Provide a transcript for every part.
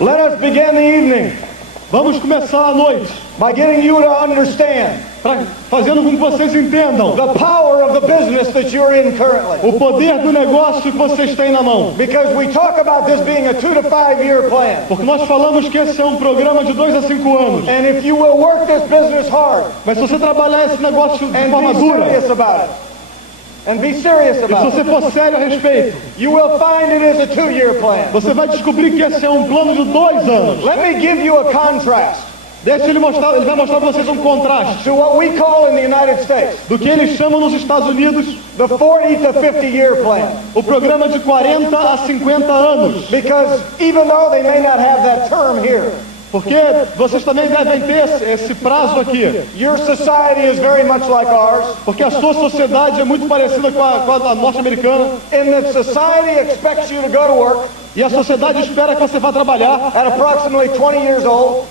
Let us begin the evening Vamos começar a noite by getting you to understand fazendo com que vocês entendam the power of the business that you're in currently. o poder do negócio que vocês têm na mão. Because we talk about this being a 2 to 5 year plan. Porque nós falamos que esse é um programa de 2 a 5 anos. And if you will work this business hard, Mas se você trabalhar esse negócio de and forma be dura, serious about it, and be serious e se about você it, for sério a respeito, you will find it is a 2 year plan. você vai descobrir que esse é um plano de 2 anos. Let me give you a contrast Deixa ele vai mostrar para vocês um contraste to what we call in the United States do que eles chamam nos Estados Unidos the 40 to 50 year plan. o programa de 40 a 50 anos. Because even though they may not have that term here, Porque vocês também devem ter esse prazo aqui. your society is very much like ours, Porque a sua sociedade é muito parecida com a norte-americana. in that society expects you to go to work E a sociedade espera que você vá trabalhar at approximately 20 years old,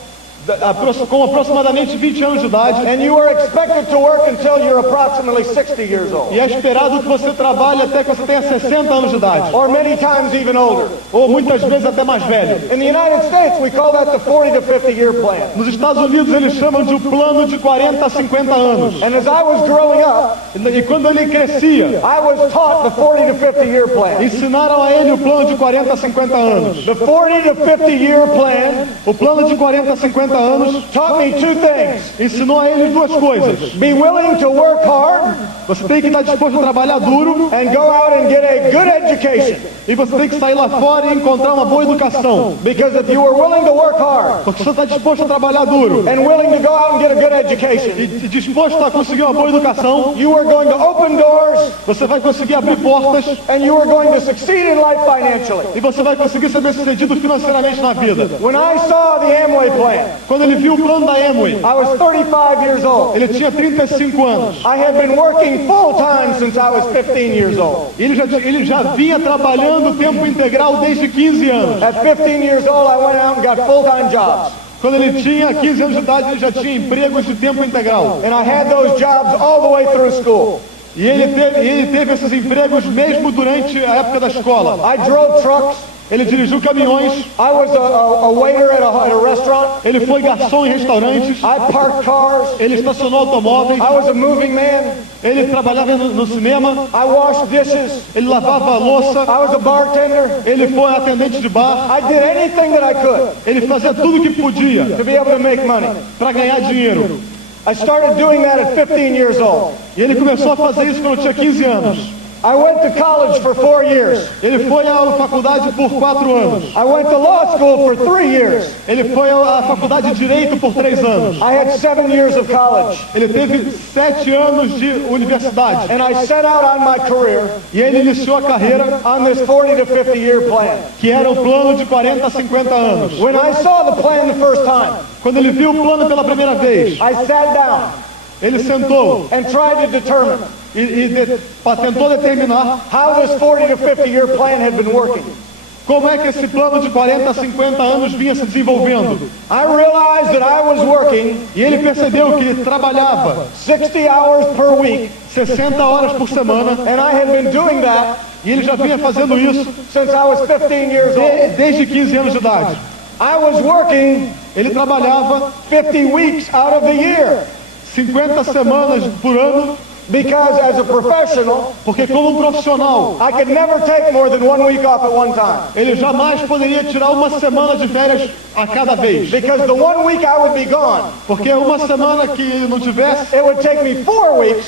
com aproximadamente 20 anos de idade. and you are expected to work until you're approximately 60 years old, E é esperado que você trabalhe até que você tenha 60 anos de idade. or many times even older. Ou muitas vezes até mais velho. In the United States, we call that the 40 to 50 year plan. Nos Estados Unidos eles chamam de um plano de 40 a 50 anos. And as I was growing up, E quando ele crescia, I was taught the 40 to 50 year plan. ensinaram a ele o plano de 40 a 50 anos. The 40 to 50 year plan O plano de 40 a 50 anos taught me two things. ensinou a ele duas coisas. Be willing to work hard Você tem que estar disposto a trabalhar duro and go out and get a good education. e você tem que sair lá fora e encontrar uma boa educação. Because if you are willing to work hard Porque você está disposto a trabalhar duro and willing to go out and get a good education, e disposto a conseguir uma boa educação, you are going to open doors você vai conseguir abrir portas and you are going to succeed in life financially. e você vai conseguir ser bem-sucedido financeiramente na vida. When I saw the Amway plan, Quando ele viu o plano da Amway, I was 35 years old. ele tinha 35 anos. I had been working full time since I was 15 years old. Ele já vinha trabalhando tempo integral desde 15 anos. At 15 years old, I went out and got full-time jobs. Quando ele tinha 15 anos de idade, ele já tinha empregos de tempo integral. And I had those jobs all the way through school. E ele teve esses empregos mesmo durante a época da escola. I drove trucks. Ele dirigiu caminhões, I was a waiter at a restaurant. ele foi garçom em restaurantes, I parked cars. ele estacionou automóveis, I was a moving man. ele trabalhava no cinema, I washed dishes. ele lavava a louça, I was a bartender. ele foi atendente de bar, I did anything that I could ele fazia tudo o que podia to be able to make money. para ganhar dinheiro. I started doing that at 15 years old. E ele começou a fazer isso quando tinha 15 anos. I went to college for 4 years. Ele foi à faculdade por 4 anos. I went to law school for 3 years. Ele foi à faculdade de Direito por 3 anos. I had 7 years of college. Ele teve 7 anos de universidade. And I set out on my career E ele iniciou a carreira on this 40 to 50 year plan. que era o plano de 40 a 50 anos. When I saw the plan the first time, Quando ele viu o plano pela primeira vez, I sat down ele sentou and tried to determine tentou determinar how this 40 to 50 year plan had been working. como é que esse plano de 40 a 50 anos vinha se desenvolvendo. I realized that I was working E ele percebeu que trabalhava 60 hours per week, 60 horas por semana, and I had been doing that e ele já vinha fazendo isso since I was 15 years old. desde 15 anos de idade. I was working Ele trabalhava 50 weeks out of the year 50 semanas por ano, because as a professional, porque como um profissional, I could never take more than 1 week off at one time. ele jamais poderia tirar uma semana de férias a cada vez. Because the 1 week I would be gone, Porque uma semana que ele não tivesse, it would take me 4 weeks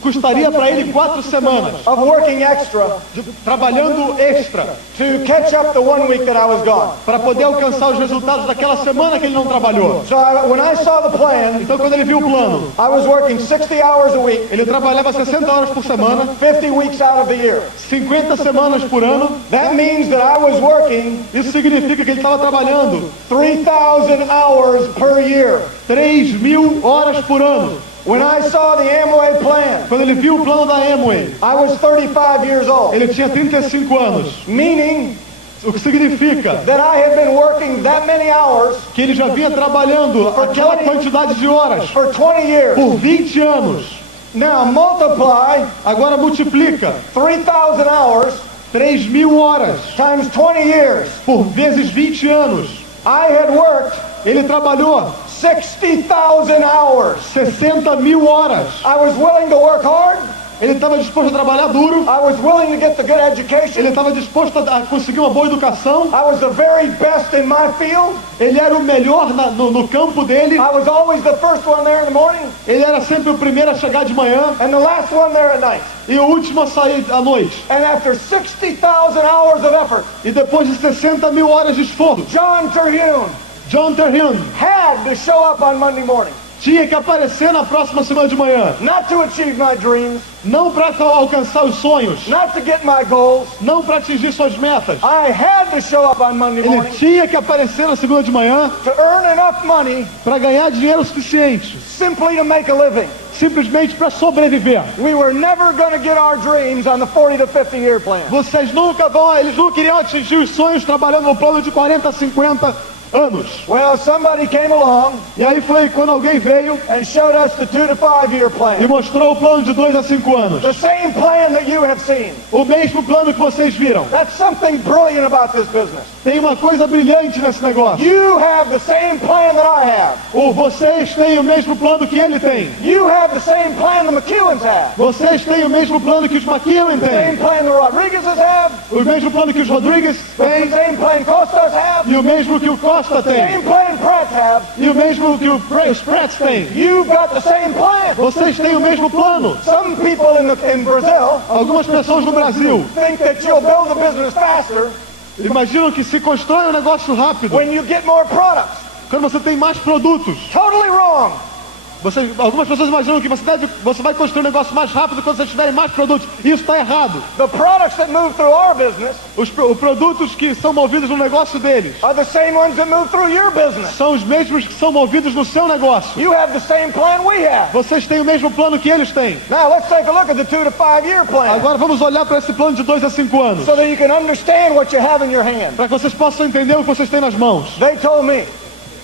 custaria para ele 4 semanas, of working extra trabalhando extra, to catch up the 1 week that I was gone. para poder alcançar os resultados daquela semana que ele não trabalhou. So when I saw the plan, Então quando ele viu o plano, I was working 60 hours a week, ele trabalhava 60 horas por semana, 50 weeks out of the year. 50 semanas por ano. That means that I was working Isso significa que ele estava trabalhando 3,000 hours per year. 3.000 horas por ano. When I saw the Amway plan, Quando ele viu o plano da Amway, I was 35 years old, ele tinha 35 anos. meaning O que significa that I had been working that many hours que ele já vinha trabalhando aquela quantidade de horas for 20 years. por 20 anos. Now multiply Agora multiplica 3,000 hours 3.000 horas. times 20 years. Por vezes 20 anos. I had worked Ele trabalhou 60,000 hours. 60.000 horas. I was willing to work hard. Ele estava disposto a trabalhar duro. I was willing to get the good education. Ele estava disposto a conseguir uma boa educação. I was the very best in my field. Ele era o melhor no campo dele. I was always the first one there in the morning Ele era sempre o primeiro a chegar de manhã and the last one there at night. e o último a sair à noite. And after 60,000 hours of effort, E depois de 60.000 horas de esforço, John Terhune John had to show up on Monday morning, tinha que aparecer na próxima semana de manhã. not to achieve my dreams, Não para alcançar os sonhos, not to get my goals. não para atingir suas metas. I had to show up on Monday Ele morning tinha que aparecer na segunda de manhã to earn enough money para ganhar dinheiro suficiente, simply to make a living. simplesmente para sobreviver. We were never going to get our dreams on the 40 to 50 year plan. Vocês nunca vão, eles não queriam atingir os sonhos trabalhando no plano de 40 a 50 anos. Well, somebody came along E aí foi quando alguém veio and showed us the 2 to 5 year e plan. mostrou o plano de 2 a 5 anos. The same plan that you have seen. O mesmo plano que vocês viram. That's something brilliant about this business. Tem uma coisa brilhante nesse negócio. You have the same plan that I have. Vocês têm o mesmo plano que ele tem. You have the same plan the McEwens have. Vocês têm o mesmo plano que os McEwen The same têm. plan the Rodriguezes have. O mesmo plano que os Rodrigues The têm. same plan Costas have. E o mesmo que o Costa The same tem. plan Pratt have. E o mesmo que os Pratt têm. You've got the same plan. Vocês têm o mesmo plano. Some people in Brazil Algumas pessoas no Brasil think that you'll build a business faster imaginam que se constrói um negócio rápido when you get more products. quando você tem mais produtos. Totally wrong. Algumas pessoas imaginam que você vai construir um negócio mais rápido quando vocês tiverem mais produtos. Isso está errado. The products that move through our business Os produtos que são movidos no negócio deles are the same ones that move through your business. são os mesmos que são movidos no seu negócio. You have the same plan we have. Vocês têm o mesmo plano que eles têm. Now let's take a look at the 2 to 5 year plan Agora vamos olhar para esse plano de 2 a 5 anos, so that you can understand what you have in your hand. para que vocês possam entender o que vocês têm nas mãos. They told me,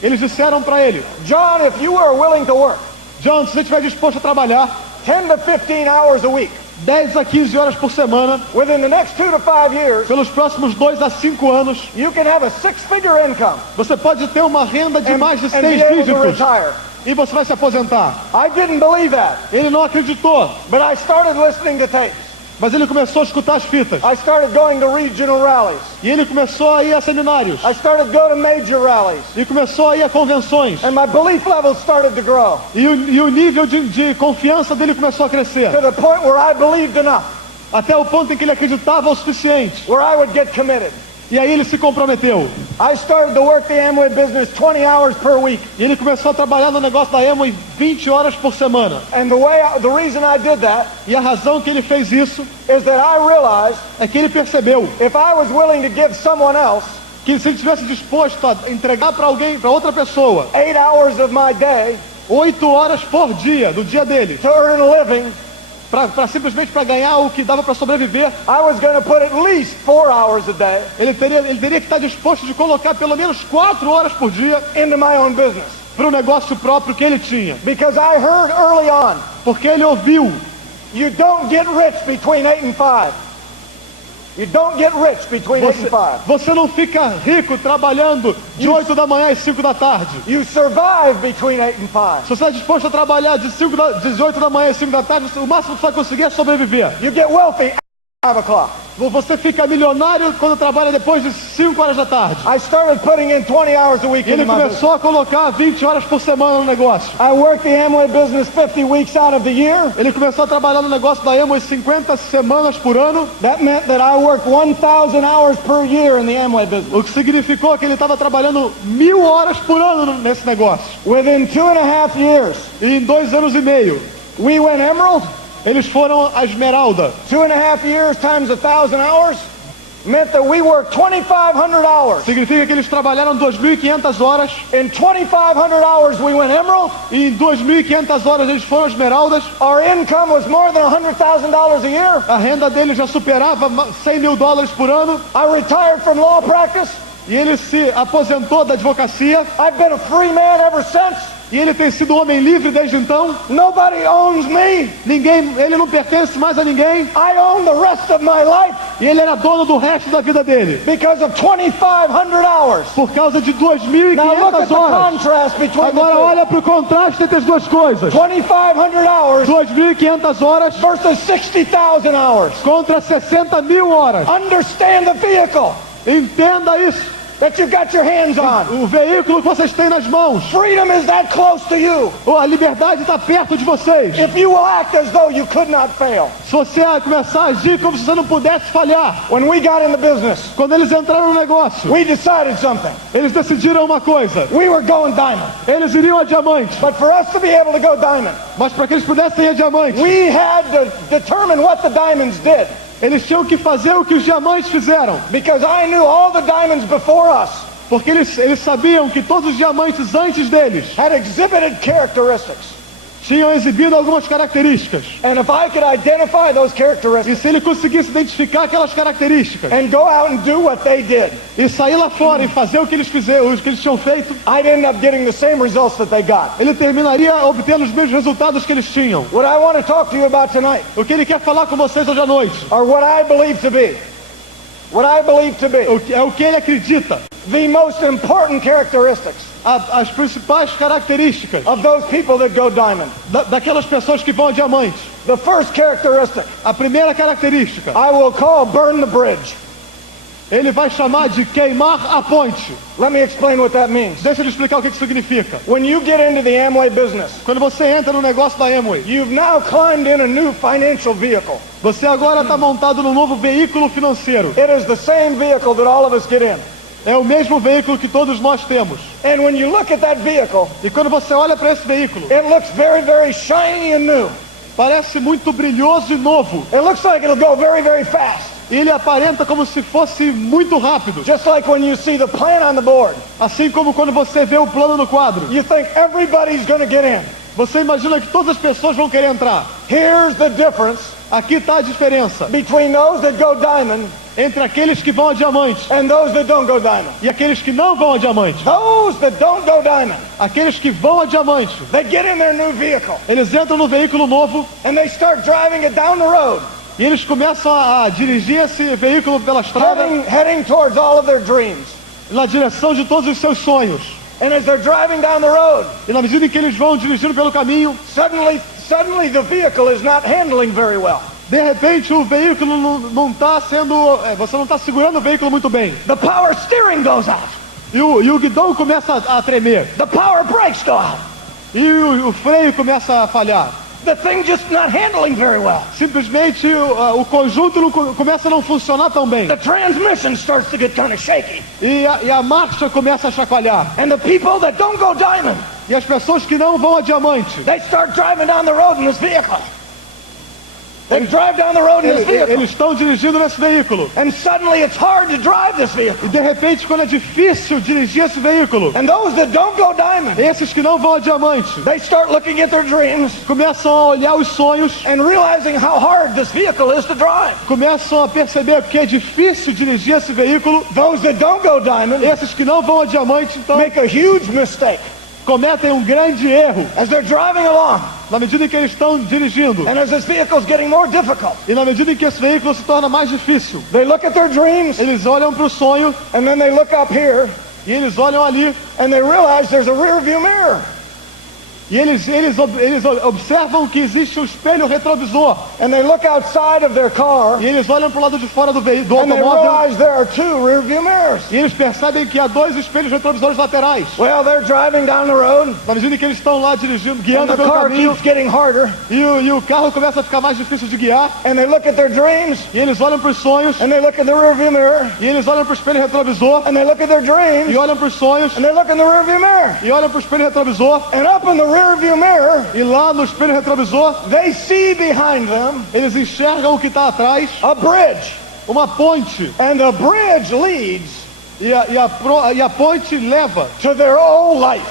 Eles disseram para ele: John, if you are willing to work John, se você estiver disposto a trabalhar 10 to 15 hours a week 10 a 15 horas por semana, within the next 2 to 5 years, pelos próximos 2 a 5 anos, you can have a 6-figure income você pode ter uma renda de mais de and 6 be able to dígitos retire. e você vai se aposentar. I didn't believe that, Ele não acreditou, but I started listening to tapes. mas ele começou a escutar as fitas. I started going to regional rallies. E ele começou a ir a seminários. I started going to major rallies. E começou a ir a convenções. And my belief levels started to grow E o nível de confiança dele começou a crescer. to the point where I believed enough, Até o ponto em que ele acreditava o suficiente. where I would get committed. E aí ele se comprometeu. I started to work the Amway business 20 hours per week. E ele começou a trabalhar no negócio da Amway 20 horas por semana. And the reason I did that E a razão que ele fez isso is that I realized é que ele percebeu if I was willing to give someone else que se ele estivesse disposto a entregar para alguém, para outra pessoa, 8 hours of my day 8 horas por dia, do dia dele, to earn a living, simplesmente para ganhar o que dava para sobreviver, I was going to put at least 4 hours a day ele teria que estar disposto de colocar pelo menos 4 horas por dia into my own business. para o negócio próprio que ele tinha. Because I heard early on, Porque ele ouviu: you don't get rich between 8 and 5. You don't get rich between 8 and 5. você não fica rico trabalhando de 8 da manhã às 5 da tarde. You survive between 8 and 5. Se você está disposto a trabalhar de 8 da manhã às 5 da tarde, o máximo que você vai conseguir é sobreviver. You get wealthy at 5 o'clock. Você fica milionário quando trabalha depois de 5 horas da tarde. I started putting in 20 hours a week Ele into my business. começou a colocar 20 horas por semana no negócio. I worked the Amway business 50 weeks out of the year. Ele começou a trabalhar no negócio da Amway 50 semanas por ano, That meant that I worked 1,000 hours per year in the Amway business. o que significou que ele estava trabalhando 1000 horas por ano nesse negócio. Within 2.5 years, E em 2 anos e meio, we went Emerald. eles foram a Esmeralda. 2.5 years times 1,000 hours meant that we worked 2,500 hours. Significa que eles trabalharam 2.500 horas. In 2,500 hours, we went Emerald. E em 2.500 horas eles foram Esmeraldas. Our income was more than $100,000 a year. A renda deles já superava $100 mil por ano. I retired from law practice. E ele se aposentou da advocacia. I've been a free man ever since. E ele tem sido um homem livre desde então. Nobody owns me. Ele não pertence mais a ninguém. I own the rest of my life E ele era dono do resto da vida dele. because of 2,500 hours. Por causa de Now look at 2.500 the horas. contrast between Agora the olha para o contraste entre as duas coisas. two. 2,500 hours 2.500 horas versus 60,000 hours. contra 60.000 horas. Understand the vehicle Entenda isso. that you got your hands on. O veículo que vocês têm nas mãos. Freedom is that close to you. A liberdade está perto de vocês. If you will act as though you could not fail. Se você começar a agir como se você não pudesse falhar. When we got in the business, Quando eles entraram no negócio, we decided something. eles decidiram uma coisa. We were going diamond. Eles iriam a diamante. But for us to be able to go diamond, Mas para que eles pudessem ir a diamante, we had to determine what the diamonds did. eles tinham que fazer o que os diamantes fizeram. Because I knew all the diamonds before us Porque eles sabiam que todos os diamantes antes deles had exhibited characteristics. tinham exibido algumas características. And if I could identify those E characteristics se ele conseguisse identificar aquelas características and go out and do what they did, e sair lá fora e fazer o que eles fizeram, o que eles tinham feito, I'd end up getting the same results that they got. ele terminaria obtendo os mesmos resultados que eles tinham. What I want to talk to you about tonight, O que ele quer falar com vocês hoje à noite are what I believe to be. What I believe to be é o que ele acredita, the most important characteristics as principais características of those people that go diamond. daquelas pessoas que vão a diamante. The first characteristic A primeira característica, I will call burn the bridge. ele vai chamar de queimar a ponte. Let me explain what that means. Deixa eu lhe explicar o que significa. When you get into the Amway business, Quando você entra no negócio da Amway, you've now climbed in a new financial vehicle. você agora está montado num novo veículo financeiro. It is the same vehicle that all of us get in. É o mesmo veículo que todos nós temos. And when you look at that vehicle, E quando você olha para esse veículo, it looks very, very shiny and new. parece muito brilhoso e novo. It looks like it'll go very, very fast. E ele aparenta como se fosse muito rápido. Just like when you see the plan on the board, Assim como quando você vê o plano no quadro. you think everybody's going to get in. Você imagina que todas as pessoas vão querer entrar. Here's the difference Aqui está a diferença between those that go diamond entre aqueles que vão a diamante and those that don't go diamond. e aqueles que não vão a diamante. Those that don't go diamond, Aqueles que vão a diamante, they get in their new vehicle eles entram no veículo novo and they start driving it down the road, e eles começam a dirigir esse veículo pela estrada heading towards all of their dreams. na direção de todos os seus sonhos. And as they're driving down the road, E na medida em que eles vão dirigindo pelo caminho, suddenly the vehicle is not handling very well. de repente o veículo não está sendo... você não está segurando o veículo muito bem. The power steering goes out. E o guidão começa a tremer. The power brakes go out. E o freio começa a falhar. The thing just not handling very well. Simplesmente o conjunto começa a não funcionar tão bem. The transmission starts to get kind of shaky. E a marcha começa a chacoalhar. And the people that don't go diamond, E as pessoas que não vão a diamante, they start driving down the road in this vehicle. They drive down the road in this vehicle. eles estão dirigindo nesse veículo. And suddenly it's hard to drive this vehicle. E de repente, quando é difícil dirigir esse veículo, And those that don't go diamond, esses que não vão a diamante they start looking at their dreams começam a olhar os sonhos, and realizing how hard this vehicle is to drive. começam a perceber que é difícil dirigir esse veículo. Those that don't go diamond Esses que não vão a diamante, então, make a huge mistake cometem um grande erro as they're driving along. na medida em que eles estão dirigindo. And as this vehicle is getting more difficult, E na medida em que esse veículo se torna mais difícil, they look at their dreams eles olham para o sonho and then they look up here e eles olham ali and they realize there's a rear view mirror. e eles observam que existe um espelho retrovisor. And they look outside of their car E eles olham para o lado de fora do veículo, do and they automóvel, realize there are two rear view mirrors. e eles percebem que há dois espelhos retrovisores laterais. Well, they're driving down the road Na medida em que eles estão lá dirigindo, and guiando the pelo car caminho, keeps getting harder. e o carro começa a ficar mais difícil de guiar, And they look at their dreams e eles olham para os sonhos, and they look at the rear view mirror e eles olham para o espelho retrovisor, and they look at their dreams e olham para os sonhos, and they look in the rear view mirror. e olham para o espelho retrovisor, And up in the rear view mirror, e lá no espelho retrovisor, they see behind them eles enxergam o que está atrás, a bridge. uma ponte, And the bridge leads e a ponte leva to their old life.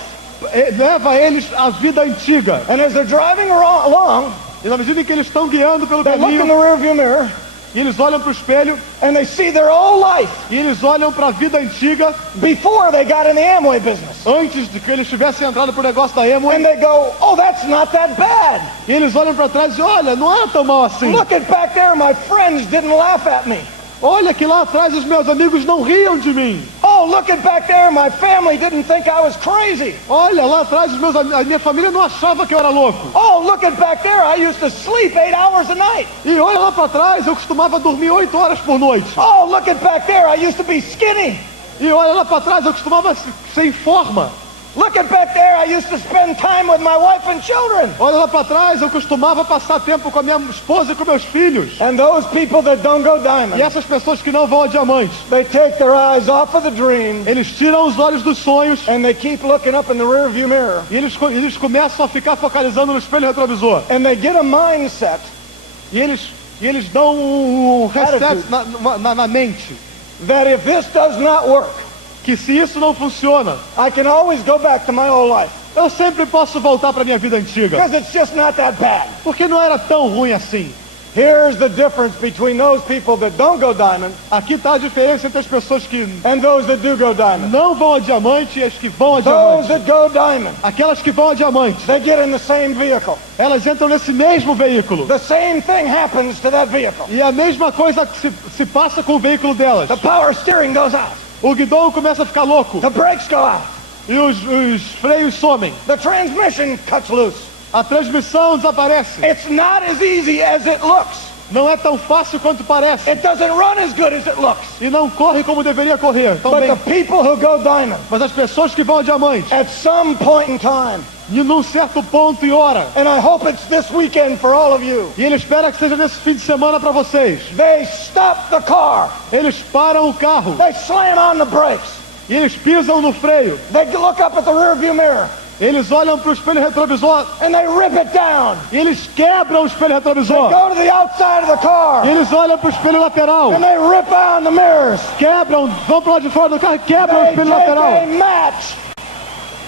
eles à vida antiga. And as they're driving along, E na medida em que eles estão guiando pelo they look in caminho, the rear view mirror E eles olham para o espelho and they see their old life e eles olham para a vida antiga before they got in the Amway business. antes de que eles tivessem entrado pro negócio da Amway. And they go, oh, that's not that bad. E eles olham para trás e olha, não é tão mal assim. Look at back there, my friends didn't laugh at me. Olha que lá atrás os meus amigos não riam de mim. Oh, look at back there, my family didn't think I was crazy. Olha lá atrás a minha família não achava que eu era louco. Oh, look at back there, I used to sleep 8 hours a night. E olha lá para trás, eu costumava dormir 8 horas por noite. Oh, look at back there, I used to be skinny. E olha lá para trás, eu costumava ser em forma. Look at back there, I used to spend time with my wife and children. Olha lá para trás, eu costumava passar tempo com a minha esposa e com meus filhos. And those people that don't go diamond, E essas pessoas que não vão a diamante, they take their eyes off of the dream eles tiram os olhos dos sonhos and they keep looking up in the rear view mirror. e eles começam a ficar focalizando no espelho retrovisor. And they get a mindset E eles dão um reset na mente. that if this does not work, Que se isso não funciona, I can always go back to my old life. eu sempre posso voltar para minha vida antiga. Because it's just not that bad. Porque não era tão ruim assim. Here's the difference between those people that don't go diamond Aqui está a diferença entre as pessoas que and those that do go diamond. não vão a diamante e as que vão a Those diamante. that go diamond, Aquelas que vão a diamante, they get in the same vehicle. elas entram nesse mesmo veículo. The same thing happens to that vehicle. E a mesma coisa que se passa com o veículo delas. The power steering goes out. O guidão começa a ficar louco. The brakes go out. E os freios somem. The transmission cuts loose. A transmissão desaparece. It's not as easy as it looks. Não é tão fácil quanto parece. It doesn't run as good as it looks. E não corre como deveria correr. Tão But bem. the people who go diamond, Mas as pessoas que vão a diamante, at some point in time, e num certo ponto e hora, and I hope it's this weekend for all of you, e ele espera que seja nesse fim de semana para vocês, they stop the car. eles param o carro They slam on the brakes. e eles pisam no freio. They look up at the rear view mirror Eles olham para o espelho retrovisor and they rip it down. e eles quebram o espelho They retrovisor. go to the outside of the E car eles olham para o espelho lateral, and they rip on the mirrors. quebram, vão para lá de fora do carro e quebram o They espelho take lateral. a match.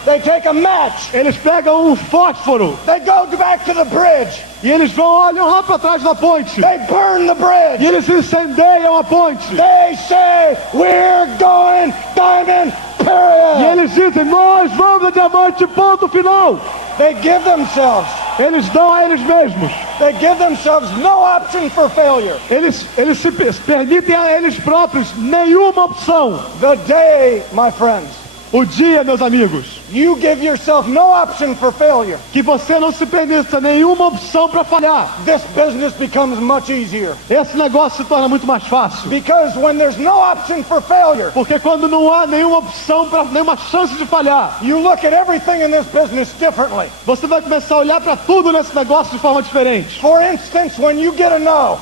They take a match. Eles pegam um fósforo They go back to the bridge. e eles olham lá para trás da ponte. They burn the E bridge. eles incendeiam a ponte. They say, we're going diamond, E period. eles dizem, nós vamos a diamante, ponto final. They give themselves, Eles dão a eles mesmos. they give themselves no option for failure. Eles se permitem a eles próprios nenhuma opção. The day, my friends, O dia, meus amigos, you give yourself no option for failure, que você não se permita nenhuma opção para falhar, this business becomes much easier. esse negócio se torna muito mais fácil. Because when there's no option for failure, Porque quando não há nenhuma opção, nenhuma chance de falhar, you look at everything in this business differently. você vai começar a olhar para tudo nesse negócio de forma diferente. For instance, when you get a no,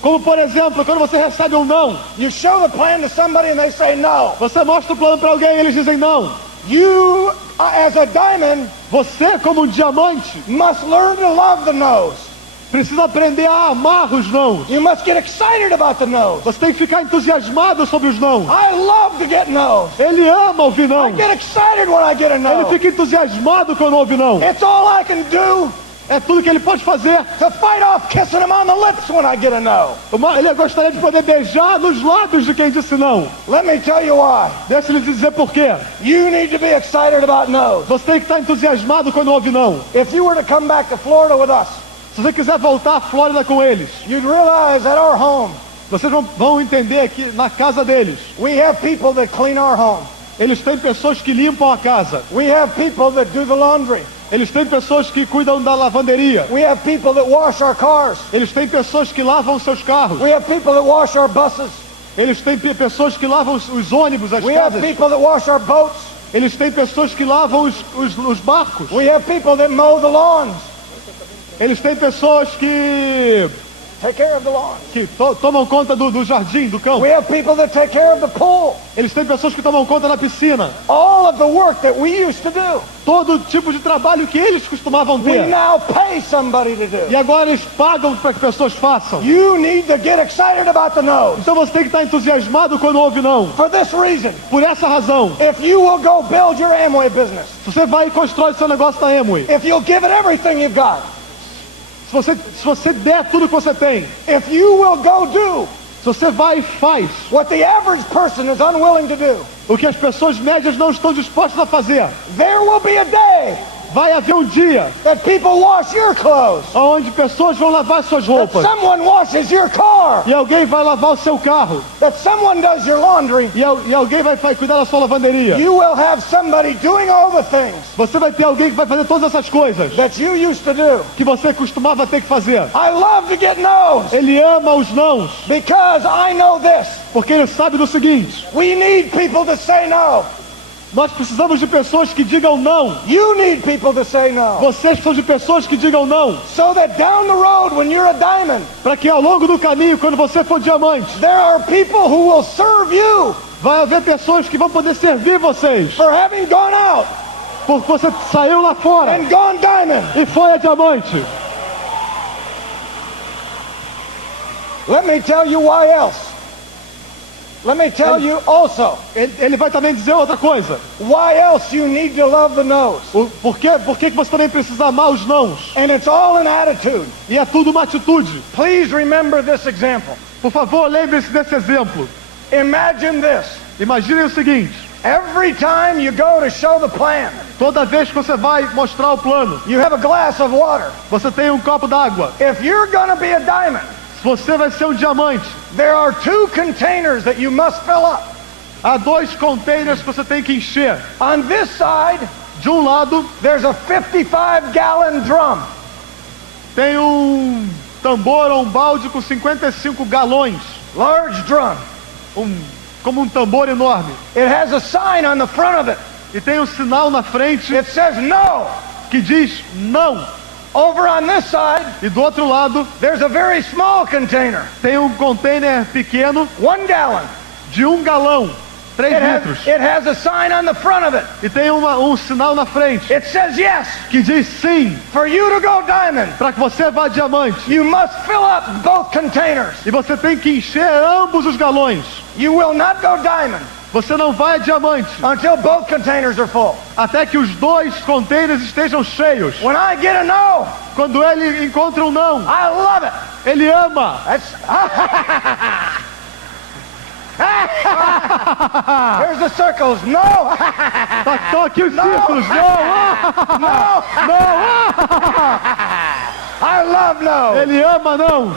Como, por exemplo, quando você recebe um não, you show the plan to somebody and they say no. você mostra o plano para alguém e eles dizem não. You, as a diamond, Você, como um diamante, must learn to love the no's. precisa aprender a amar os nãos. You must get excited about the no's. Você tem que ficar entusiasmado sobre os nãos. I love to get no's. Ele ama ouvir não. I get excited when I get a Ele no. fica entusiasmado quando ouve não. It's all I can do É tudo que ele pode fazer. to fight off kissing him on the lips when I get a no. Ele gostaria de poder beijar nos lábios de quem disse não. Let me tell you why. Deixa ele dizer por quê. You need to be excited about no's. Você tem que estar entusiasmado quando ouve não. If you were to come back to Florida with us, Se você quiser voltar à Flórida com eles, you'd realize at our home, vocês vão entender que na casa deles, we have people that clean our home. eles têm pessoas que limpam a casa. We have people that do the laundry. Eles têm pessoas que cuidam da lavanderia. We have people that wash our cars. Eles têm pessoas que lavam seus carros. We have people that wash our buses. Eles têm pessoas que lavam os ônibus, as We have casas. people that wash our boats. Eles têm pessoas que lavam os barcos. We have people that mow the lawns. Eles têm pessoas que Take care of the lawns. tomam conta do jardim, do campo. We have people that take care of the pool. Eles têm pessoas que tomam conta da piscina. All of the work that we used to do, Todo tipo de trabalho que eles costumavam we ter. now pay somebody to do. E agora eles pagam para que pessoas façam. You need to get excited about the no's. Então você tem que estar entusiasmado quando ouve não. For this reason, Por essa razão, if you will go build your Amway business, se você vai e constrói seu negócio da Amway, if you'll give it everything you've got, Se você der tudo que você tem, if you will go do se você vai e faz what the average person is unwilling to do, o que as pessoas médias não estão dispostas a fazer, there will be a day vai haver um dia that people wash your clothes, onde pessoas vão lavar suas that roupas, someone washes your car, e alguém vai lavar o seu carro, that someone does your laundry. e alguém vai cuidar da sua lavanderia. You will have somebody doing all the things Você vai ter alguém que vai fazer todas essas coisas that you used to do. que você costumava ter que fazer. I love to get no's Ele ama os nãos, because I know this. porque ele sabe do seguinte: We need people to say no. nós precisamos de pessoas que digam não. You need people to say no. Vocês precisam de pessoas que digam não, So that down the road when you're a diamond, para que ao longo do caminho, quando você for diamante, there are people who will serve you vai haver pessoas que vão poder servir vocês, for having gone out porque você saiu lá fora and gone diamond. e foi a diamante. Let me tell you why else. Let me tell you also Ele vai também dizer outra coisa. why else you need to love the no's. Por que você também precisa amar os nãos? And it's all an attitude. E é tudo uma atitude. Please remember this example. Por favor, lembre-se desse exemplo. Imagine this. Imagine o seguinte: Every time you go to show the plan, toda vez que você vai mostrar o plano, you have a glass of water. você tem um copo d'água. If you're going to be a diamond, Se você vai ser um diamante, there are 2 containers that you must fill up. há 2 containers que você tem que encher. On this side, De um lado, there's a 55-gallon drum. tem um tambor ou um balde com 55 galões. Large drum. Como um tambor enorme. It has a sign on the front of it. E tem um sinal na frente It says no. que diz não. Over on this side, E do outro lado, there's a very small container. tem um container pequeno 1 gallon. de 1 galão, 3 litros. It has a sign on the front of it. E tem um sinal na frente It says yes. que diz sim, For you to go diamond, para que você vá diamante. you must fill up both containers. E você tem que encher ambos os galões. You will not go diamond Você não vai diamante until both containers are full. até que os 2 containers estejam cheios. When I get a no, Quando ele encontra um não, I love it. ele ama. That's There's the circles. No. Estão aqui os círculos. Não, No. não. I love no. Ele ama não.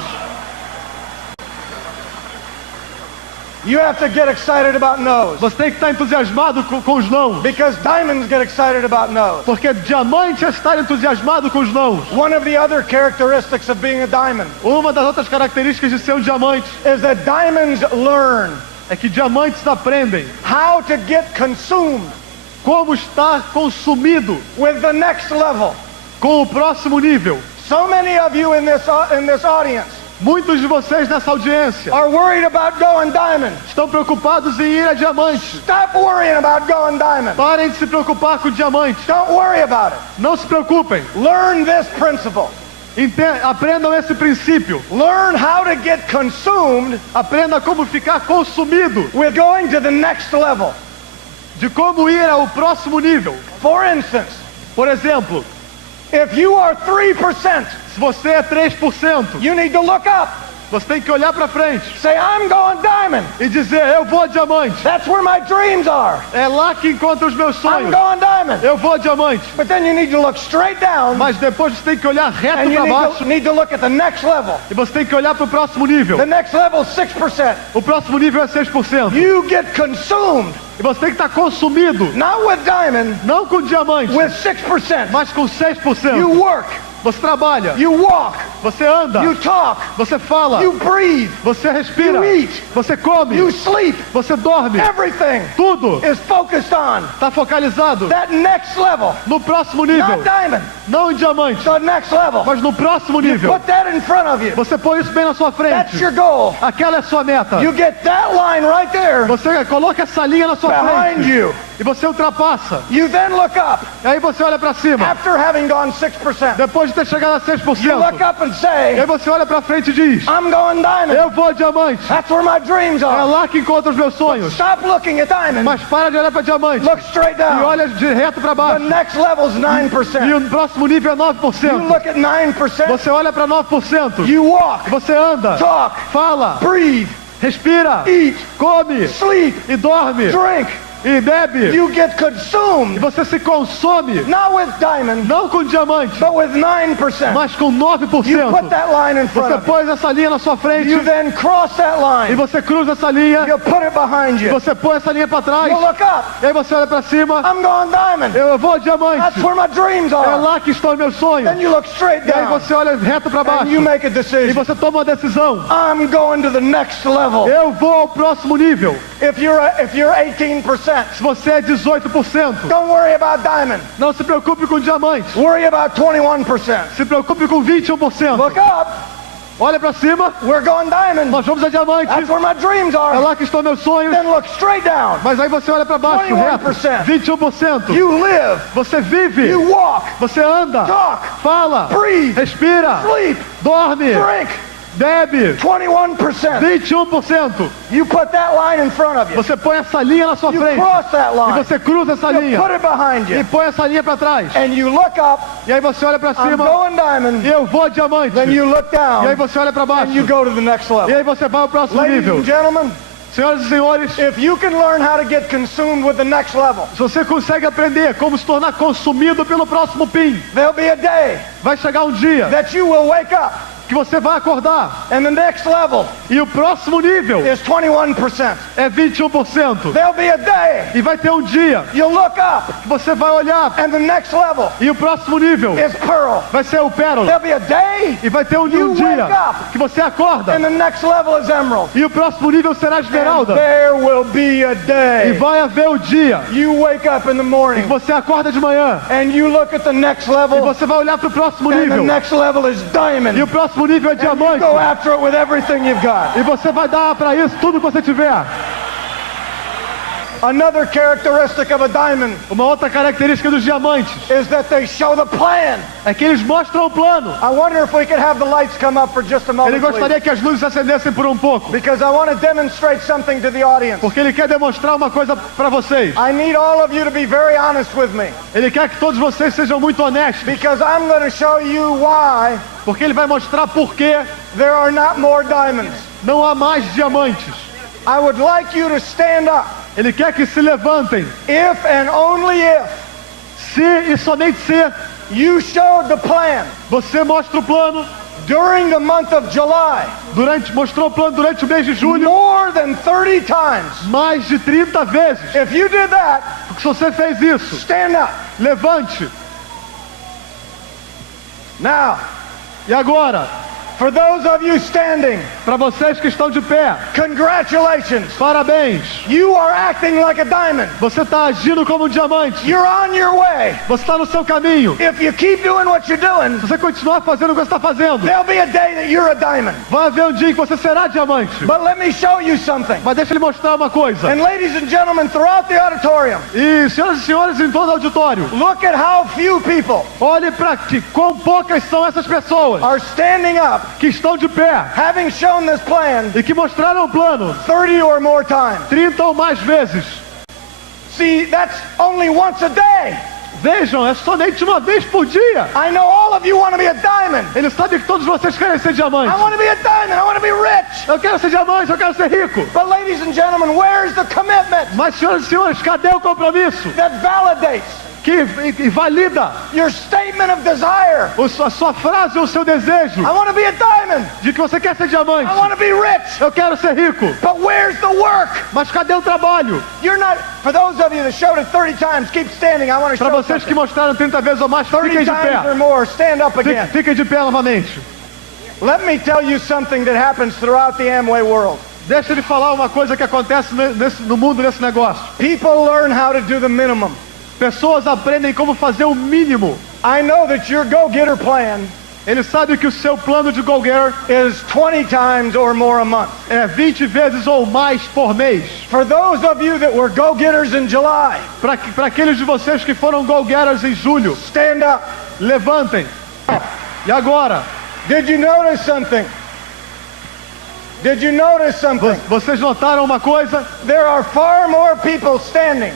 You have to get excited about no's. Você tem que estar entusiasmado com os não. Because diamonds get excited about no's. Porque diamante é estar entusiasmado com os não. One of the other characteristics of being a diamond Uma das outras características de ser um diamante is that diamonds learn é que diamantes aprendem how to get consumed como estar consumido with the next level. com o próximo nível. So many of you in this audience Muitos de vocês nessa audiência are worried about going diamond. estão preocupados em ir a diamante. Stop worrying about going diamond. Parem de se preocupar com diamante. Don't worry about it. Não se preocupem. Learn this principle. Aprendam esse princípio. Learn how to get consumed Aprenda como ficar consumido, with going to the next level. de como ir ao próximo nível. For instance, Por exemplo, if you are 3%, se você é 3%, you need to look up. você tem que olhar para frente Say, I'm going diamond. e dizer: eu vou a diamante. That's where my dreams are. É lá que encontro os meus I'm sonhos. going diamond. Eu vou a diamante. But then you need to look straight down, Mas depois você tem que olhar reto and you para baixo need to look at the next level. e você tem que olhar para o próximo nível. The next level is 6%. O próximo nível é 6%. You get consumed, E você tem que estar consumido, not with diamond, não com diamante, with 6%. mas com 6%. You work, Você trabalha, you walk, você anda, you talk, você fala, you breathe, você respira, you eat, você come, you sleep. você dorme. Everything Tudo is focused on está focalizado that next level. no próximo nível. Not diamond, Não em diamante, the next level. mas no próximo You nível. put that in front of you. Você põe isso bem na sua That's frente. your goal. Aquela é a sua meta. You get that line right there Você coloca essa linha na sua behind frente you. e você ultrapassa. You then look up E aí você olha para cima. after having gone 6%. Depois de ter chegado a 6%. You look up and E say, aí você olha pra frente e diz, I'm going diamond. eu vou a diamante. That's where my dreams É are. lá que encontro os meus sonhos. Stop looking at diamond. Mas para de olhar pra diamante. Look straight E down. olha de reto pra The baixo. next level's E 9%. o próximo nível é You 9%. look at 9%. Você olha pra 9%. You walk, Você anda, talk, fala, breathe, respira, eat, come sleep, e dorme drink. e bebe. You get E consumed, você se consome, not with diamond, não com diamante, but with 9%. mas com You put 9%. that line in front Você of you. pôs essa linha na sua frente You then cross that e line. você cruza essa linha, You put it behind e you. você põe essa linha pra trás, You look up. e aí você olha pra cima, I'm going diamond. eu vou a diamante, That's where my dreams é are. lá que estão meus sonhos. Then you look straight E aí down você olha reto pra baixo, and you make a e decision. você toma uma decisão, I'm going to the next level. eu vou ao próximo nível. If you're 18%, Se você é 18%, don't worry about diamond. não se preocupe com diamante, Worry about 21%. se preocupe com 21%. Look up. Olha pra cima, We're going diamond. nós vamos a diamante, That's where my dreams é are. lá que estão meus sonhos. Then look straight down. Mas aí você olha pra baixo, reto, 21%. 21%. You live. Você vive, You walk. você anda, Talk. fala, Breathe. respira, Sleep. dorme, Drink. bebe. 21%. 21%. You put that line in front of you. Você põe essa linha na sua You frente cross that e line. você cruza essa You linha put it behind e you. põe essa linha pra trás. And you look up. E aí você olha pra I'm cima going diamond. e eu vou a diamante. Then you look E aí down. você olha pra baixo And you go to the next e level. aí você vai ao próximo Ladies nível. and gentlemen, Senhoras e senhores, if you can learn how to get consumed with the next level, se você consegue aprender como se tornar consumido pelo próximo PIN, there'll be a day vai chegar um dia that you will wake up que você vai acordar and the next level e o próximo nível is 21%. é 21%. There'll be a day E vai ter um dia you'll look up que você vai olhar and the next level e o próximo nível is pearl. vai ser o pérola. There'll be a day E vai ter um You dia wake up. que você acorda and the next level is emerald. e o próximo nível será And esmeralda. there will be a E day vai haver o dia you wake up in the que morning você acorda de manhã and you look at the next e level você vai olhar para o próximo and the nível. next level is E diamond. o próximo nível é And you diamante. go after it with everything you've got. E você vai dar para isso tudo que você tiver. Another characteristic of a diamond Uma outra característica dos diamantes is that they show the plan. é que eles mostram o plano. I wonder if we could have the lights come up for just a Ele moment, please. gostaria que as luzes acendessem por um pouco, Because I want to demonstrate something to the audience. porque ele quer demonstrar uma coisa para vocês. I need all of you to be very honest with me. Ele quer que todos vocês sejam muito honestos, Because I'm going to show you why porque ele vai mostrar por que there are not more diamonds. não há mais diamantes. I would like you to stand up. Ele quer que se levantem, If and only if se e somente se you showed the plan você mostra o plano, during the month of July mostrou o plano durante o mês de julho more than 30 times. mais de 30 vezes. If you did that, Porque se você fez isso, stand up. levante. Now, E agora, for those of you standing, para vocês que estão de pé, congratulations. parabéns. You are acting like a diamond. Você está agindo como um diamante. You're on your way. Você está no seu caminho. If you keep doing what you're doing, Se você continuar fazendo o que você está fazendo, there'll be a day that you're a diamond. vai haver um dia em que você será diamante. But let me show you something. Mas deixa ele mostrar uma coisa. And ladies and gentlemen, throughout the auditorium, E senhoras e senhores em todo o auditório, look at how few people olhe para que quão poucas são essas pessoas are standing up, que estão de pé having shown this plan e que mostraram o plano 30 or more times. 30 ou mais vezes. See, that's only once a day. Vejam, é somente uma vez por dia. I know all of you want to be a diamond. Ele sabe que todos vocês querem ser I diamante. want to be a diamond. I want to be rich. Eu quero ser diamante, eu quero ser rico. But ladies and gentlemen, where's the commitment Mas senhoras e senhores, cadê o compromisso that validates que valida your statement of desire? a sua frase ou o seu desejo I want to be a diamond. de que você quer ser diamante? I want to be rich. Eu quero ser rico. But where's the work? Mas cadê o trabalho? You're not, for those of you that showed it 30 times, keep standing. I want to Para show vocês que something. mostraram 30 vezes ou mais, 30 fiquem de times or pé. more, stand up again. Fiquem de pé novamente. Let me tell you something that happens throughout the Amway world. Deixa ele falar uma coisa que acontece no mundo nesse negócio. People learn how to do the minimum. Pessoas aprendem como fazer o mínimo. I know that your go-getter plan Ele sabe que o seu plano de go-getter is 20 times or more a month. é 20 vezes ou mais por mês. For those of you that were go-getters in July, Para aqueles de vocês que foram go-getters em julho, stand up. levantem. E agora? Did you notice something? Did you notice something? Vocês notaram uma coisa? There are far more people standing,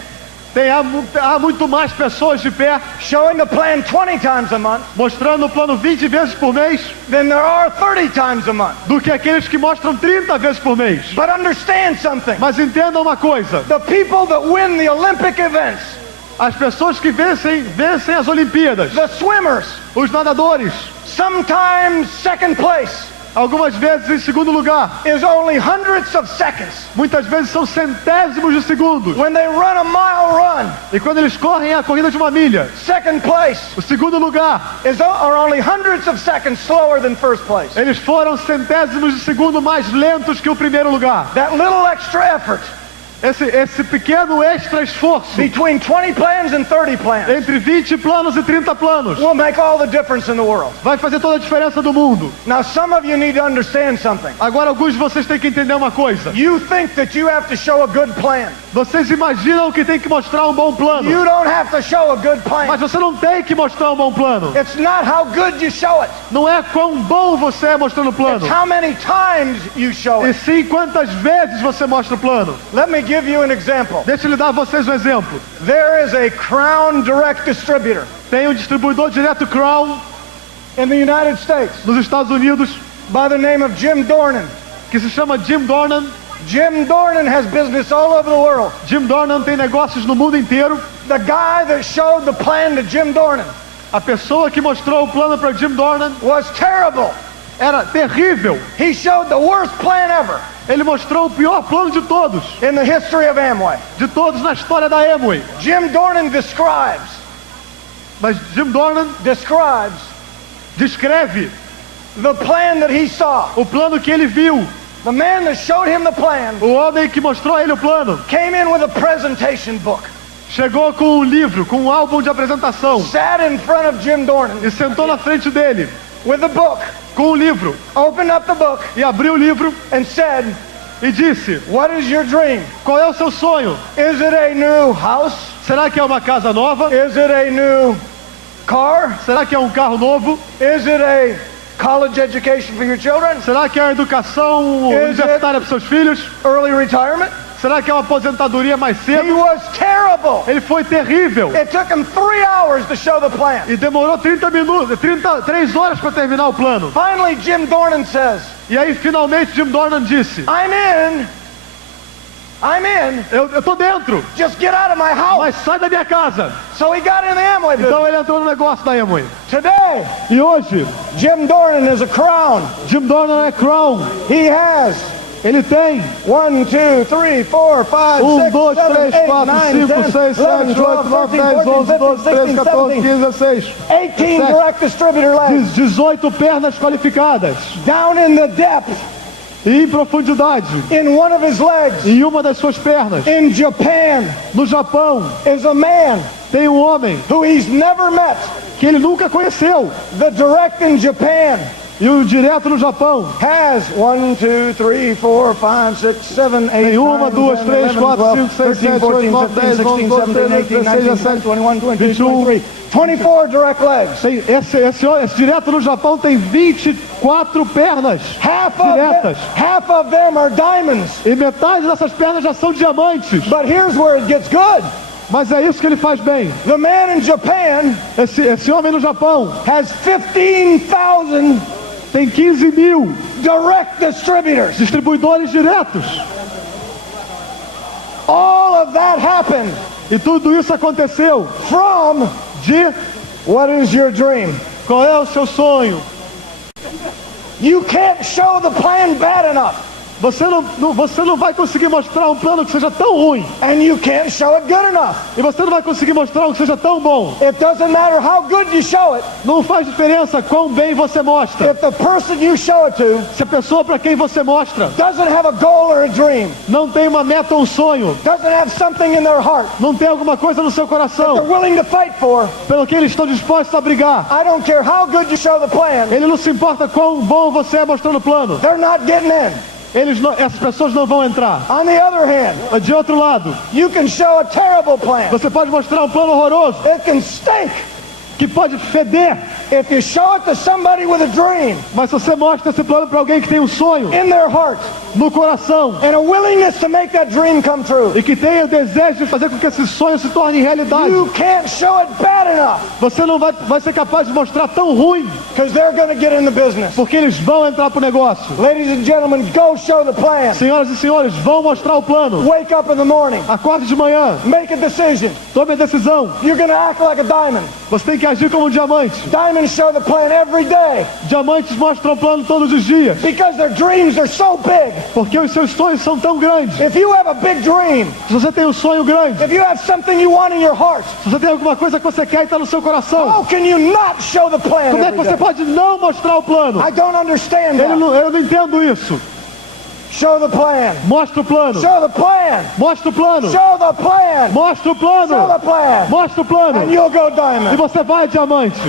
Há muito mais pessoas de pé, showing the plan 20 times a month, mostrando o plano 20 vezes por mês, than there are 30 times a month. do que aqueles que mostram 30 vezes por mês. But understand something. Mas entendam uma coisa: The people that win the Olympic events, as pessoas que vencem as Olimpíadas, the swimmers, os nadadores, sometimes second place, algumas vezes em segundo lugar, is only hundredths of seconds. muitas vezes são centésimos de segundos. When they run a mile run, E quando eles correm a corrida de uma milha, second place o segundo lugar, are only hundreds of seconds slower than first place. eles foram centésimos de segundo mais lentos que o primeiro lugar. That little extra effort Esse pequeno extra esforço between 20 plans and 30 plans entre 20 planos e 30 planos will make all the difference in the world. vai fazer toda a diferença do mundo. Now, some of you need to understand something. Agora, alguns de vocês têm que entender uma coisa. You think that you have to show a good plan. Vocês imaginam que tem que mostrar um bom plano, You don't have to show a good mas plan. você não tem que mostrar um bom plano. It's not how good you show it. Não é quão bom você é mostrando o plano, It's how many times you show e it. sim quantas vezes você mostra o plano. Let me give you an example. Deixa eu lhe dar a vocês um exemplo. There is a Crown direct distributor Tem um distribuidor direto Crown in the United States nos Estados Unidos by the name of Jim Dornan. que se chama Jim Dornan. Jim Dornan has business all over the world. Jim Dornan tem negócios no mundo inteiro. The guy that showed the plan to Jim Dornan A pessoa que mostrou o plano para Jim Dornan was terrible. era terrível. He showed the worst plan ever Ele mostrou o pior plano de todos in the history of Amway. na história da Amway. Jim Dornan describes Mas Jim Dornan descreve the plan that he saw. o plano que ele viu. The man that showed him the plan O homem que mostrou a ele o plano came in with a presentation book, chegou com um livro, com um álbum de apresentação, sat in front of Jim Dornan e sentou na frente dele with a book, com o livro, opened up the book e abriu o livro and said, e disse: "What is your dream? qual é o seu sonho? Is it a new house? Será que é uma casa nova? Is it a new car? Será que é um carro novo? Is it a college education for your children? Será que é a educação universitária para seus filhos? Early retirement?" Será que é uma aposentadoria mais He cedo? was terrible. Ele foi terrível. It took him 3 hours to show the plan. E demorou 3 horas para terminar o plano. Finally, Jim Dornan says, E aí, finalmente, Jim Dornan disse: I'm in. eu tô dentro, Just get out of my house. mas sai da minha casa. So he got in the Amway business. Então ele entrou no negócio da Amway. Today, E hoje, Jim Dornan is a Crown. Jim Dornan é Crown. He has Ele tem 1, 2, 3, 4, 5, 6, 2, 7, 3, 8, 4, 9, 5, 10, 6, 11, 7, 8, 9, 10, 11, 12, 13, 14, 15, 16. 18 direct distributor legs. 18 pernas qualificadas. Down in the depth, E em profundidade, in one of his legs, em uma das suas pernas. in Japan, No Japão, is a man tem um homem who he's never met. que ele nunca conheceu. The direct in Japan E o direto no Japão has 1, 2, 3, 4, 5, 6, 7, 8, tem 1, 9, 2, 10, 3, 11, 4, 12, 5, 6, 13, 7, 8, 14, 9, 15, 10, 11, 16, 12, 17, 18, 19, 16, 20, 21, 22, 23, 24 direct legs. Tem esse direto no Japão tem 24 pernas diretas. Half of them are diamonds. E metade dessas pernas já são diamantes. But here's where it gets good. Mas é isso que ele faz bem. The man in Japan Esse homem no Japão has 15,000 tem 15 mil direct distributors. distribuidores diretos. All of that happened E tudo isso aconteceu from de what is your dream? qual é o seu sonho? You can't show the plan bad enough. Você não vai conseguir mostrar um plano que seja tão ruim. And you can't show it good enough. E você não vai conseguir mostrar um que seja tão bom. It doesn't matter how good you show it. Não faz diferença quão bem você mostra. If the person you show it to Se a pessoa para quem você mostra doesn't have a goal or a dream, não tem uma meta ou um sonho, doesn't have something in their heart não tem alguma coisa no seu they're coração willing to fight for, pelo que eles estão dispostos a brigar, I don't care how good you show the plan, ele não se importa quão bom você é mostrando o plano. they're not getting in. Essas pessoas não vão entrar. On the other hand, De outro lado, you can show a terrible plan. você pode mostrar um plano horroroso It can stink. que pode feder. If you show it to somebody with a dream Mas se você mostra esse plano para alguém que tem um sonho in their heart no coração and a willingness to make that dream come true, e que tem o desejo de fazer com que esse sonho se torne realidade, you can't show it bad enough você não vai ser capaz de mostrar tão ruim, because they're going to get in the business. porque eles vão entrar pro negócio. Ladies and gentlemen, go show the plan. Senhoras e senhores, vão mostrar o plano. Wake up in the morning. Acorde de manhã, Make a decision. tome a decisão. You're going to act like a diamond. Você tem que agir como um diamante. Diamonds show the plan every day Diamantes mostram o plano todos os dias, because their dreams are so big. porque os seus sonhos são tão grandes. If you have a big dream, Se você tem um sonho grande, if you have something you want in your heart, se você tem alguma coisa que você quer e está no seu coração, how can you not show the plan como é que every você day? pode não mostrar o plano? I don't understand Eu that. não entendo isso. Show the plan. Mostra o plano. Show the plan. Mostra o plano. Show the plan. Mostra o Show the plano. plan. Mostra o plano. And you'll go E diamond. você vai diamante.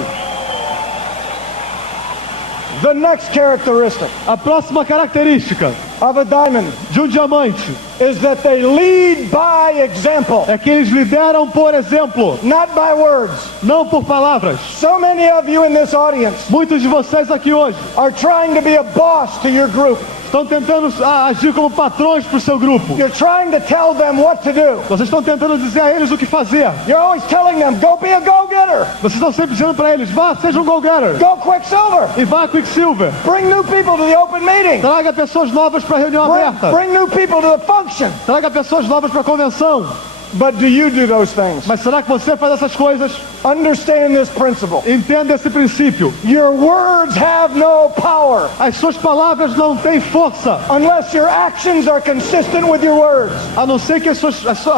The next characteristic A próxima característica of a diamond de um diamante is that they lead by example, é que eles lideram por exemplo, not by words. não por palavras. So many of you in this audience Muitos de vocês aqui hoje are trying to be a boss to your group. estão tentando agir como patrões para o seu grupo. You're trying to tell them what to do. Vocês estão tentando dizer a eles o que fazer. You're always telling them, go be a go-getter. Vocês estão sempre dizendo para eles, vá, seja um go-getter. Go Quicksilver. E vá a Quicksilver. Bring new people to the open meeting. Traga pessoas novas para a reunião aberta. Bring new people to the function. Traga pessoas novas para a convenção. But do you do those things? Mas será que você faz essas coisas? Understand this principle. Entenda esse princípio. Your words have no power As suas palavras não têm força, unless your actions are consistent with your words. a não ser que a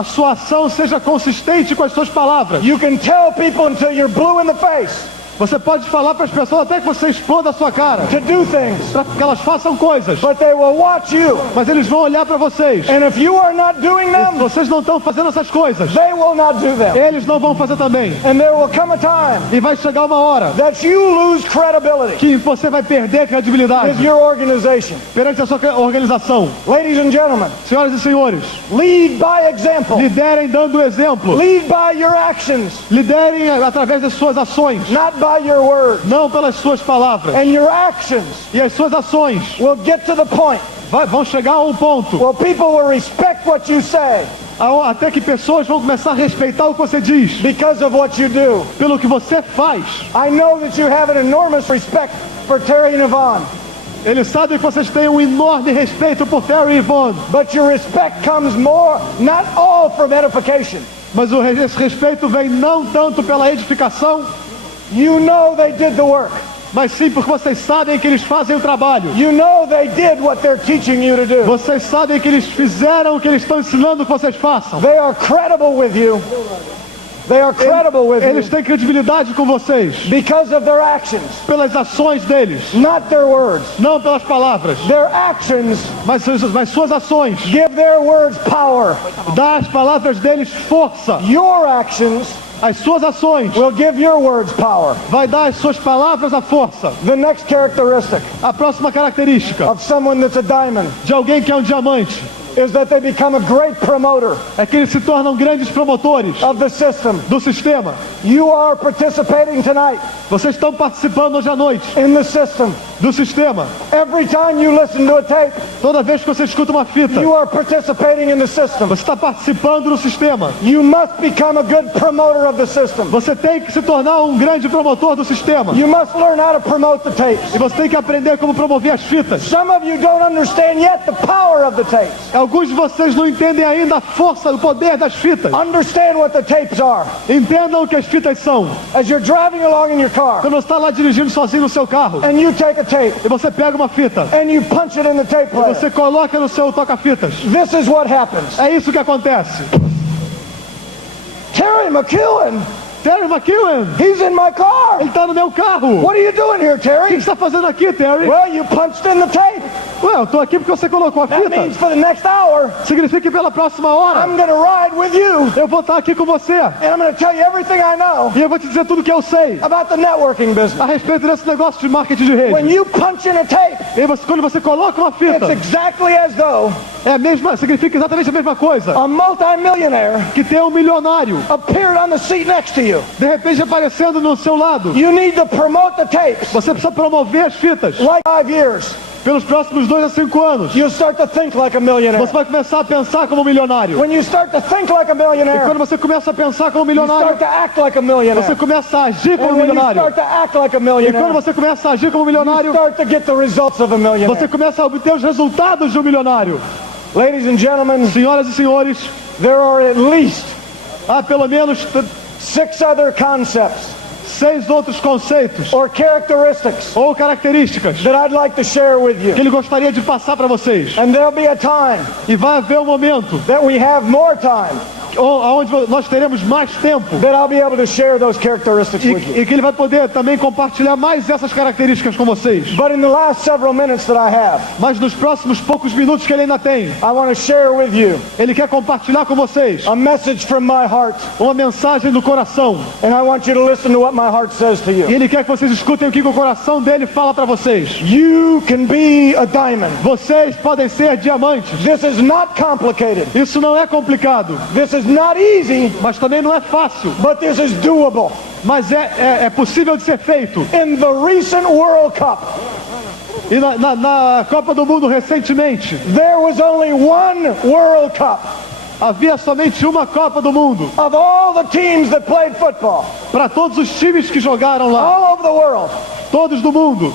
sua ação seja consistente com as suas palavras. You can tell people until you're blue in the face Você pode falar para as pessoas até que você exploda a sua cara, to do things, para que elas façam coisas, but they will watch you. mas eles vão olhar para vocês. And if you are not doing Se them, vocês não estão fazendo essas coisas, they will not do them. eles não vão fazer também. And there will come a time E vai chegar uma hora that you lose credibility que você vai perder with credibilidade your organization. perante a sua organização. Ladies and gentlemen, Senhoras e senhores, lead by example. liderem dando exemplo. Lead by your actions, Liderem através das suas ações, not by your words. não pelas suas palavras. And your actions E as suas ações will get to the point vão chegar a um ponto where people will respect what you say até que pessoas vão começar a respeitar o que você diz, because of what you do. pelo que você faz. I know that you have an enormous respect for Terry and Yvonne, Eles sabem que vocês têm um enorme respeito por Terry e Yvonne, but your respect comes more, not all from edification. mas esse respeito vem não tanto pela edificação, You know they did the work. mas sim porque vocês sabem que eles fazem o trabalho. You know they did what they're teaching you to do. Vocês sabem que eles fizeram o que eles estão ensinando que vocês façam. They are credible with you. They are credible with Eles you têm credibilidade com vocês because of their actions, pelas ações deles, not their words. não pelas palavras, Their actions mas suas ações. give their words power. Dá às palavras deles força. Your actions As suas ações will give your words power. vai dar às suas palavras a força. The next characteristic A próxima característica of someone that's a diamond de alguém que é um diamante is that they become a great promoter é que eles se tornam grandes promotores of the system. do sistema. You are participating tonight Vocês estão participando hoje à noite in the system. do sistema. Every time you listen to a tape, Toda vez que você escuta uma fita, you are participating in the system. você está participando do sistema. You must become a good promoter of the system. Você tem que se tornar um grande promotor do sistema. You must learn how to promote the tapes. E você tem que aprender como promover as fitas. Some of you don't understand yet the power of the tapes. Alguns de vocês não entendem ainda a força, o poder das fitas. Understand what the tapes are. Entendam o que as fitas são. As you're driving along in your car Quando você está lá dirigindo sozinho no seu carro and you take a tape e você pega uma fita, and you punch it in the tape player, você coloca no seu toca-fitas. this is what happens. É isso que acontece. Terry McEwen, Terry McEwen, he's in my car. ele está no meu carro. O What are you doing here, que Terry? você está fazendo aqui, Terry? Well, you punched in the tape. Ué, eu tô aqui porque você colocou a That fita. means for the next hour, Significa que pela próxima hora I'm going to ride with you, eu vou estar aqui com você. and I'm going to tell you everything I know E eu vou te dizer tudo que eu sei about the networking business. a respeito desse negócio de marketing de When rede. you punch in a tape, E quando você coloca uma it's fita, exactly as though significa exatamente a mesma coisa. a multimillionaire Que tem um milionário, appeared on the seat next to you. de repente aparecendo no seu lado. You need to promote the tapes. Você precisa promover as fitas. Like 5 years, Pelos próximos 2 a 5 anos. you'll start to think like a millionaire. Você vai começar a pensar como milionário. When you start to think like a E millionaire, quando você começa a pensar como you milionário, start to act like a millionaire. você começa a agir como And when you milionário. start to act like a E quando millionaire, você começa a agir como you milionário, start to get the results of a você millionaire. começa a obter os resultados de um milionário. Ladies and gentlemen, Senhoras e senhores, there are at least há pelo menos 6 other concepts 6 outros conceitos or characteristics ou características that I'd like to share with que you. ele gostaria de passar para vocês. And there'll be a time E vai haver um momento that we have more time onde nós teremos mais tempo that I'll be able to share those characteristics with you. e que ele vai poder também compartilhar mais essas características com vocês. But in the last several minutes that I have, Mas nos próximos poucos minutos que ele ainda tem, I want to share with you ele quer compartilhar com vocês a message from my heart. uma mensagem do coração. And I want you to listen to what my heart says to E you. ele quer que vocês escutem o que o coração dele fala para vocês. You can be a diamond. Vocês podem ser diamantes. This is not complicated. Isso não é complicado, This is not easy, mas também não é fácil. but this is doable. Mas é possível de ser feito. In the recent World Cup, E na Copa do Mundo recentemente, there was only one World Cup havia somente uma Copa do Mundo of all the teams that played football para todos os times que jogaram lá, all over the world. todos do mundo.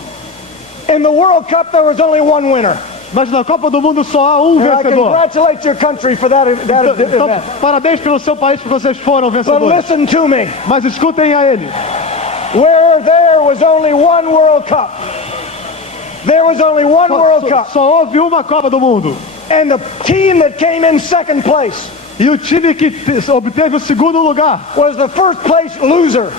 In the World Cup, there was only one winner. Mas na Copa do Mundo só há um And I vencedor. congratulate your country for that Então, event. parabéns pelo seu país porque vocês foram But vencedores. listen to me. Mas escutem a ele. Where there was only one World Cup, there was only one World Cup. Só houve uma Copa do Mundo. And the team that came in second place E o time que obteve o segundo lugar was the first place loser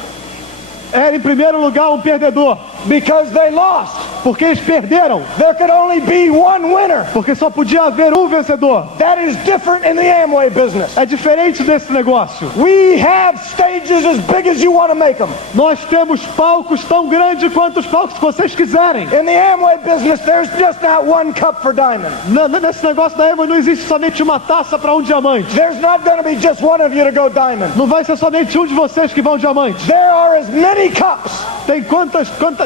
era, em primeiro lugar, um perdedor. because they lost. Porque eles perderam. There could only be one winner. Porque só podia haver um vencedor. That is different in the Amway business. É diferente desse negócio. We have stages as big as you want to make them. Nós temos palcos tão grandes quanto os palcos que vocês quiserem. In the Amway business, there's just not one cup for diamond. Nesse negócio da Amway não existe somente uma taça para um diamante. There's not going to be just one of you to go diamond. Não vai ser somente um de vocês que vão diamante. There are as many cups Tem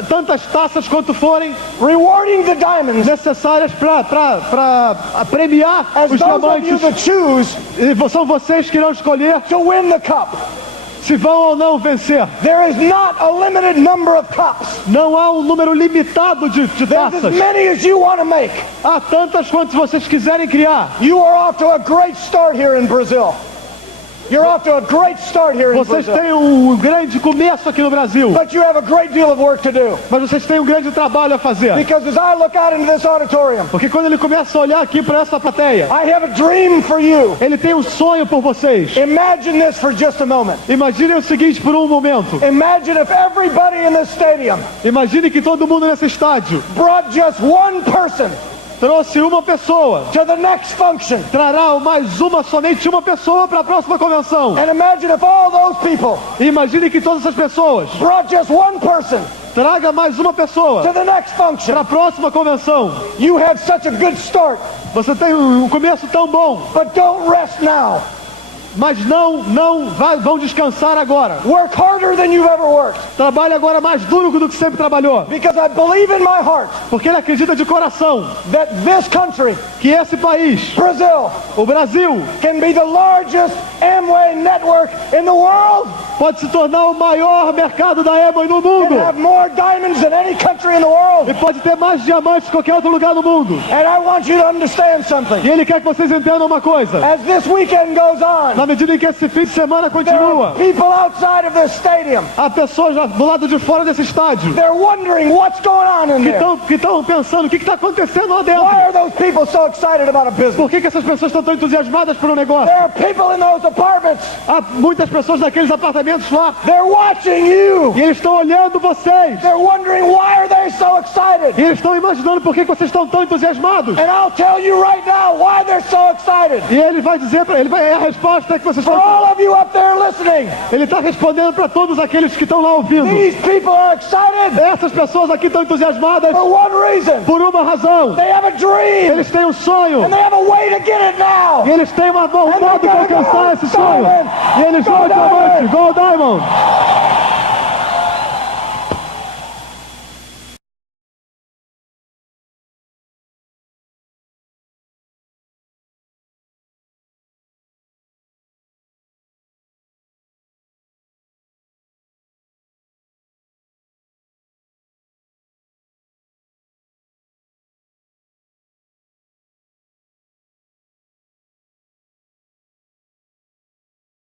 tantas taças quanto forem rewarding the diamonds necessárias para premiar as os those of you diamantes. that choose E são vocês que irão escolher to win the cup. se vão ou não vencer. There is not a limited number of cups. Não há um número limitado de There's taças. as many as you want to make. Há tantas quantas vocês quiserem criar. You are off to a great start here in Brazil. You're off to a great start here in Vocês Brazil. têm um grande começo aqui no Brasil, But you have a great deal of work to do. mas vocês têm um grande trabalho a fazer. Because as I look out into this auditorium, Porque quando ele começa a olhar aqui para essa plateia, I have a dream for you. ele tem um sonho por vocês. Imagine this for just a moment. Imaginem o seguinte por um momento. Imagine if everybody in this stadium Imagine que todo mundo nesse estádio brought just one person trouxe uma pessoa. to the next function. Trará somente uma pessoa para a próxima convenção. And imagine if all those people E imagine que todas essas pessoas brought just one person traga mais uma pessoa to the next function. para a próxima convenção. You have such a good start, Você tem um começo tão bom, but don't rest now. mas vão descansar agora. Work harder than you've ever worked. Trabalhe agora mais duro do que sempre trabalhou. Because I believe in my heart Porque ele acredita de coração that this country, que esse país, Brazil, o Brasil, can be the largest Amway network in the world pode se tornar o maior mercado da Amway no and mundo. have more diamonds than any country in the world. E pode ter mais diamantes que qualquer outro lugar do mundo. And I want you to understand something. E ele quer que vocês entendam uma coisa. As this weekend goes on, Na medida em que esse fim de semana there are continua, people outside of this stadium. há pessoas já do lado de fora desse estádio They're wondering what's going on in there. que estão pensando o que está acontecendo lá Why dentro. are those people so excited about a business? Por que essas pessoas estão tão entusiasmadas por um negócio? There are people in those apartments Há muitas pessoas naqueles apartamentos lá. They're watching you. E eles estão olhando vocês. They're wondering why are they so excited. E eles estão imaginando por que vocês estão tão entusiasmados. And I'll tell you right now why they're so excited. E ele vai dizer para a resposta é que vocês For estão. all of you up there listening. Ele está respondendo para todos aqueles que estão lá ouvindo. These people are excited. Essas pessoas aqui estão entusiasmadas For one reason. por uma razão. They have a dream. Eles têm um sonho. And they have a way to get it now. E eles têm um modo de alcançar esse sonho. E eles vão diamante. Go Diamond!